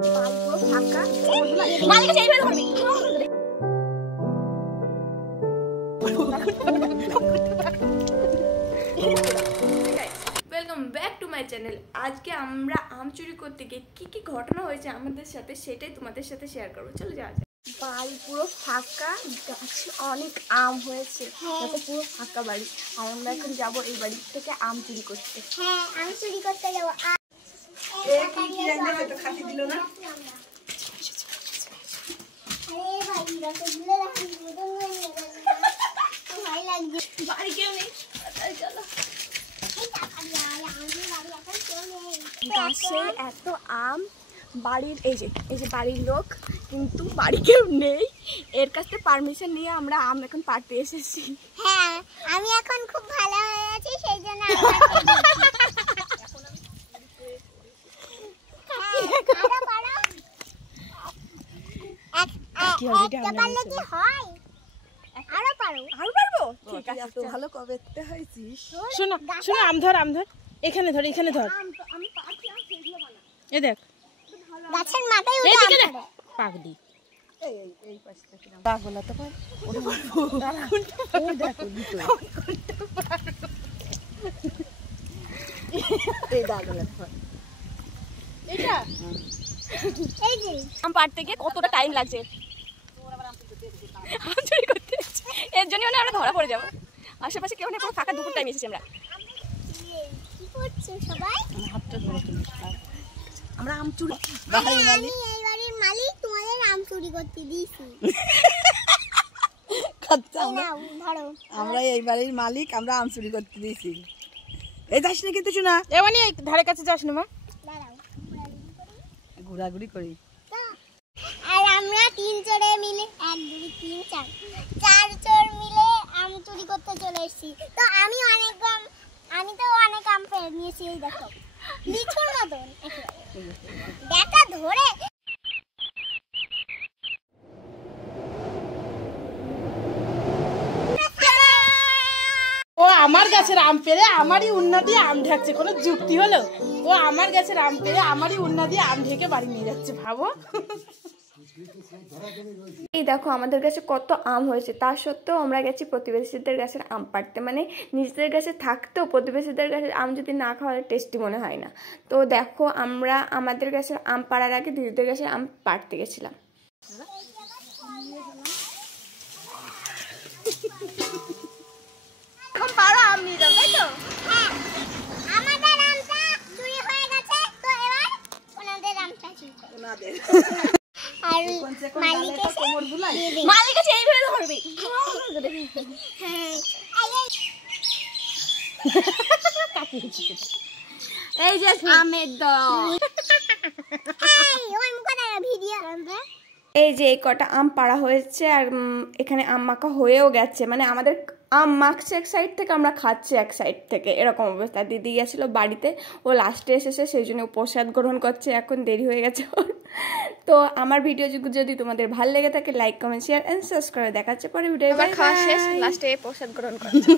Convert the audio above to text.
পুরো ফাঁকা মালিক সেই ভাবে ধরবি। Welcome back to my channel. আজকে আমরা আম চুরি করতে গিয়ে কি ঘটনা হয়েছে আমাদের সাথে সেটাই তোমাদের সাথে শেয়ার করবো। চলো যাওয়া যাক। বাড়ি পুরো ফাঁকা, গাছে অনেক আম হয়েছে, পুরো ফাঁকা বাড়ি। আর আমরা এখন যাবো এই বাড়ি থেকে আম চুরি করতে। হ্যাঁ, আমি চুরি করতে যাবো। খাতি দিল না। গাছে এত আম, বাড়ির এই যে বাড়ির লোক, কিন্তু বাড়ি কেউ নেই। এর কাছ থেকে পারমিশন নিয়ে আমরা আম এখন পাড়তে এসেছি। হ্যাঁ, আমি এখন খুব ভালো হয়ে আছি, সেই জন্য এখানে ধর এ দেখ গাছের মাথায় পাগলি আম পাড়তে গিয়ে কতটা টাইম লাগছে, এর জন্য আমরা ধরা পড়ে যাবো। আশেপাশে কেউ নেই, ফাঁকা দুপুর টাইম এসেছি আমরা। আমরা আম চুরি, মালিক তোমাদের আম চুরি করতে দিয়েছি। আমরা এই বাড়ির মালিক, আমরা আম চুরি করতে দিয়েছি। এই যাস না কিন্তু শোনা, এমনি ধারে কাছে যাস না মা, ঘোরাঘুরি করি। আর আমরা 3 চোরে মিলে 1 2 3 4 চোর মিলে আম চুরি করতে চলে এসেছি। তো আমি তো অনেক আম পেয়ে নিয়েছি। এই দেখো লিচুর মতন দেখা ধরে। ও আমার গাছের আম পেরে আমারই উন্না দিয়ে আম ঢাকছে, কোনো যুক্তি হলো? ও আমার গাছের আম পেরে আমারই উন্না দিয়ে আম ঢেকে বাড়ি নিয়ে যাচ্ছে, ভাবো। এই দেখো আমাদের কাছে কত আম হয়েছে, তা সত্ত্বেও আমরা গেছি প্রতিবেশীদের গাছের আম পাড়তে। মানে নিজেদের গাছে থাকতেও প্রতিবেশীদের গাছের আম যদি না খাওয়া টেস্টি মনে হয় না। তো দেখো আমরা আমাদের গাছের আম পাড়ার আগে দিদিদের গাছের আম পাড়তে গেছিলাম। এখন পাড়ো আম নিয়ে যাও, তাই তো? হ্যাঁ, আমাদের আমটা চুরি হয়ে গেছে, তো এবার ওনাদের আমটা চুরি করব। আর মালিক আছে এইভাবে ধরবি। এই যে আমের দল, এই যে এই কটা আম পাড়া হয়েছে, আর এখানে আম মাখা হয়েও গেছে। মানে আমাদের আম মাখছে এক সাইড থেকে, আমরা খাচ্ছি এক সাইড থেকে, এরকম অবস্থা। দিদি গেছিলো বাড়িতে, ও লাস্টে এসেছে, সেই জন্য প্রসাদ গ্রহণ করছে। এখন দেরি হয়ে গেছে ওর। তো আমার ভিডিও যদি তোমাদের ভালো লেগে থাকে, like comment share and subscribe. দেখাচ্ছে পরে ভিডিও। এবার খাওয়া শেষ, লাস্টে প্রসাদ গ্রহণ করছে।